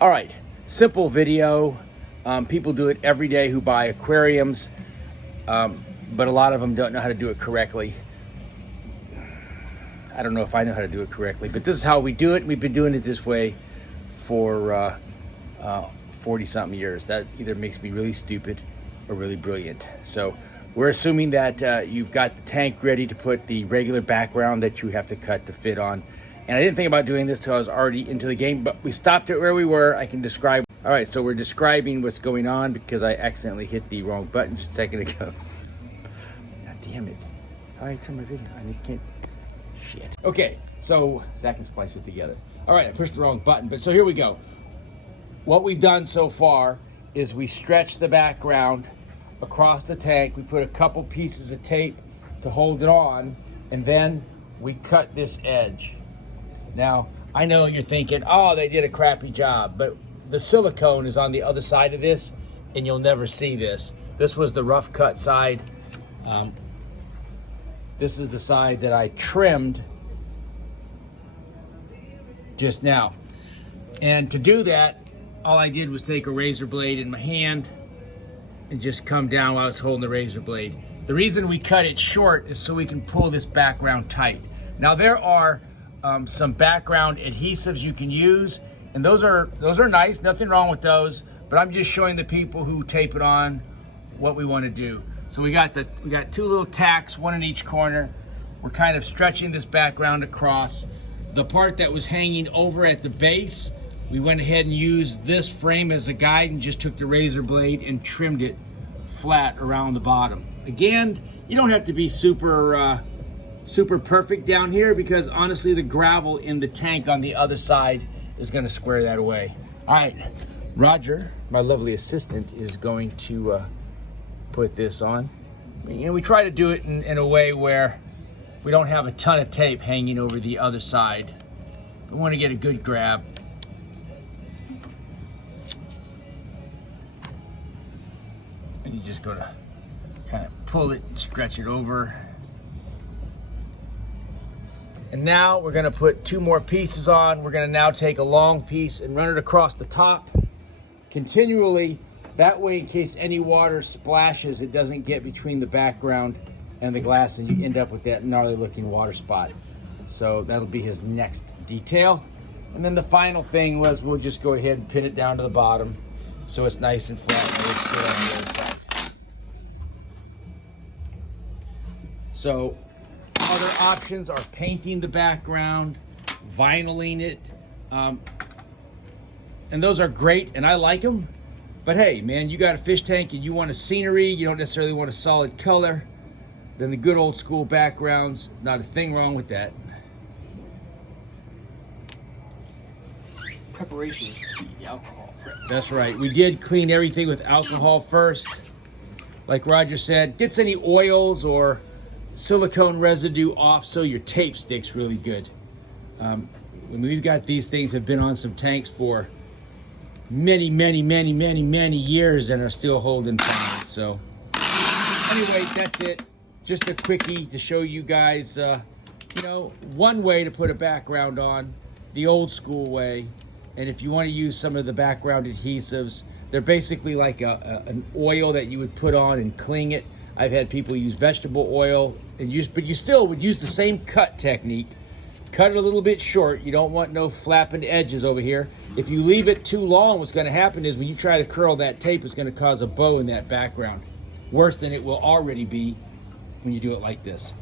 All right, simple video. People do it every day who buy aquariums, but a lot of them don't know how to do it correctly. I don't know if I know how to do it correctly, but this is how we do it. We've been doing it this way for 40-something years. That either makes me really stupid or really brilliant. So we're assuming that you've got the tank ready to put the regular background that you have to cut to fit on. And I didn't think about doing this till I was already into the game, but we stopped it where we were. I can describe. All right, so we're describing what's going on because I accidentally hit the wrong button just a second ago. God damn it. How do I turn my video on? You can't. Shit. Okay, so Zach can splice it together. All right, I pushed the wrong button, but so here we go. What we've done so far is we stretched the background across the tank. We put a couple pieces of tape to hold it on, and then we cut this edge. Now, I know you're thinking, oh, they did a crappy job, but the silicone is on the other side of this, and you'll never see this. This was the rough cut side. This is the side that I trimmed just now. And to do that, all I did was take a razor blade in my hand and just come down while I was holding the razor blade. The reason we cut it short is so we can pull this background tight. Now there are some background adhesives you can use, and those are nice, nothing wrong with those, but I'm just showing the people who tape it on what we want to do. So we got two little tacks, one in each corner. We're kind of stretching this background across. The part that was hanging over at the base, we went ahead and used this frame as a guide and just took the razor blade and trimmed it flat around the bottom. Again, you don't have to be super perfect down here because honestly the gravel in the tank on the other side is going to square that away. All right, Roger, my lovely assistant, is going to put this on. And we try to do it in a way where we don't have a ton of tape hanging over the other side. We want to get a good grab. And you just go to kind of pull it and stretch it over. And now we're going to put two more pieces on. We're going to now take a long piece and run it across the top continually. That way, in case any water splashes, it doesn't get between the background and the glass and you end up with that gnarly looking water spot. So that'll be his next detail. And then the final thing was we'll just go ahead and pin it down to the bottom so it's nice and flat and it's good on the other side. So other options are painting the background, vinyling it, and those are great and I like them. But hey, man, you got a fish tank and you want a scenery, you don't necessarily want a solid color, then the good old school backgrounds, not a thing wrong with that. Preparation is the alcohol. That's right. We did clean everything with alcohol first. Like Roger said, gets any oils or silicone residue off so your tape sticks really good. We've got these things have been on some tanks for many years and are still holding fine. So anyway, that's it. Just a quickie to show you guys, one way to put a background on, the old school way. And if you want to use some of the background adhesives, they're basically like an oil that you would put on and cling it. I've had people use vegetable oil but you still would use the same cut technique. Cut it a little bit short. You don't want no flapping edges over here. If you leave it too long, what's going to happen is when you try to curl that tape, it's going to cause a bow in that background. Worse than it will already be when you do it like this.